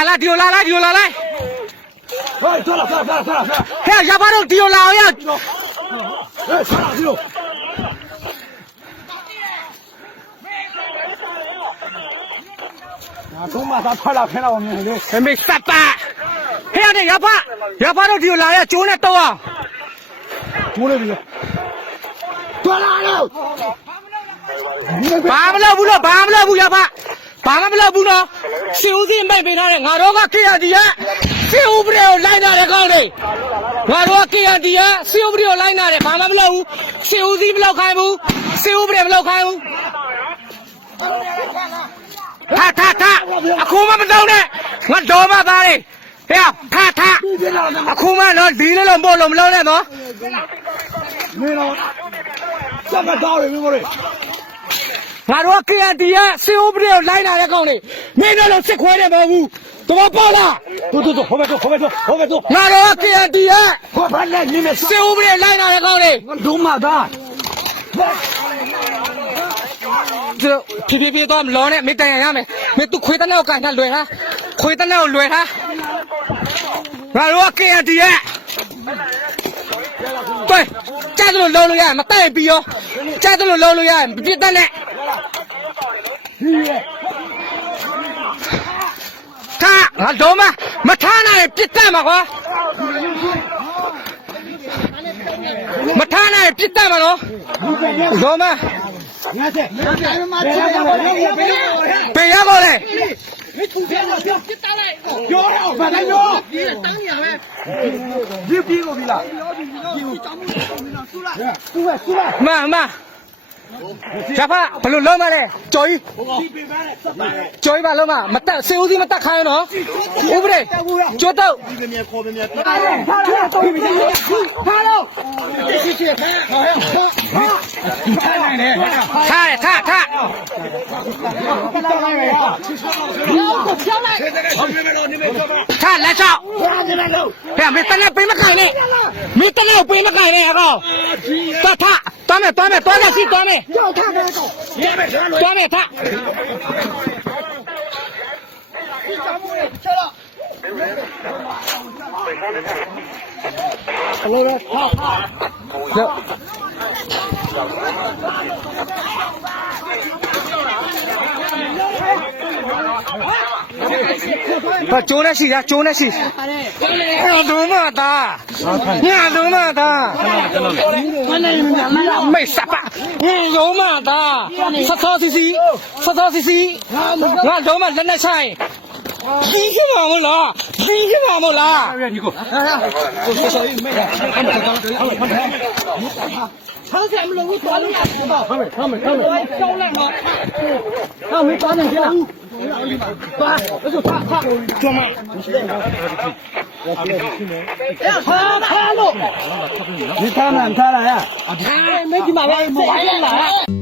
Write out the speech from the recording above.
来来，丢来来丢来来，哎，算了算了算了算了算了，嘿，哑巴都丢了呀！哎，算了丢。啊，中马咱拍了拍了，我们这还没三八，嘿呀，这哑巴哑巴都丢了呀，酒那多啊！过来这个，断了了。 ဘာမလုပ်ဘူးလို့ဘာမလုပ်ဘူးရပါ ဘာမှမလုပ်ဘူးနော်ရှေဦးစီးမိုက်ပေးထားတဲ့ငါတို့က KRD ရဲ့ရှေဦးပရေကိုလိုက်နာတဲ့ကောင်းတွေငါတို့က KRD ရဲ့ရှေဦးပရေကိုလိုက်နာတယ်ဘာမှမလုပ်ဘူးရှေဦးစီးမလောက်ခိုင်းဘူးရှေဦးပရေမလောက်ခိုင်းဘူးထထထအခုမှမတော့နဲ့ငါတော်မှသားတယ်ဟဲ့ထထအခုမှတော့ဒီလေးလုံးပို့လို့မလုပ်နဲ့နော်မင်းတော့စက်မတော်ရပြီမို့လေ ငါတို့က KND ရဲ့စီဦးပရေကိုလိုက်လာတဲ့ကောင်းတွေမင်းတို့လုံးစစ်ခွဲတယ်မဟုတ်ဘူးတော်ပေါ့လား 走走走，后面走后面走后面走， ငါတို့က KND ရဲ့ 快拍来，你们 စေဦးပြည့်လိုက်လာတဲ့ကောင်းလေး 我中马的， သူဖြည်းဖြည်းဖြည်းတော့မလောနဲ့မင်းတန်ရရမယ်မင်းသူခွေးတနောက်ကန်ထားလွယ်ထားခွေးတနောက်လွယ်ထားငါတို့က KND ရဲ့တွေ့ကြားသလိုလုံးလို့ရတယ်မတိုက်ပြီးရောကြားသလိုလုံးလို့ရတယ်ပြစ်တတ်နဲ့ ထားငါတော့မမထားနိုင်ပြစ်တတ်မှာကွာမထားနိုင်ပြစ်တတ်မှာနော်တော့မ 你看这，别别别别 ပေရကောလေ 有了，快点有，你逼我逼了，输了输了， မမ ဂျဖာဘလို့လုံးမလဲကြော်ကြီးကြော်ကြီးပါလုံးမမတက်စေဦးစီးမတက်ခိုင်းနော်ဥပဒေကြော်တော့ဒီမြန်ခေါ်မြန်ပြန်ထားတယ်ထားတယ်တော့ပြီးပြီထားတော့ရှိရှိထားဟောထားနိုင်တယ်ထားတယ်ထားထားထားလက်ချောက်ဖဲမင်းတနေ့ပေးမခိုင်းနဲ့မင်းတနေ့ပေးမခိုင်းနဲ့ဟောသတ်ထား သွားမယ်သွားမယ်သွားကြစီသွားမယ်သွားမယ်ထား ။ဘာကျိုးနဲ့ရှိရကျိုးနဲ့ရှိ။အဲ့တော့မသား။ညာတော့မသား။မိတ်စပါ။ညာတော့မသား။ဆဆောစီစီဆဆောစီစီ။ငါတော့မလက်နဲ့ဆိုင်။ 谁去帮忙了？谁去帮忙了？二月，你。哎呀，我小，他们他们他们。抓了？他们他们他们。吗？们抓了？抓，那就抓抓。抓？你哪？呀？没，没。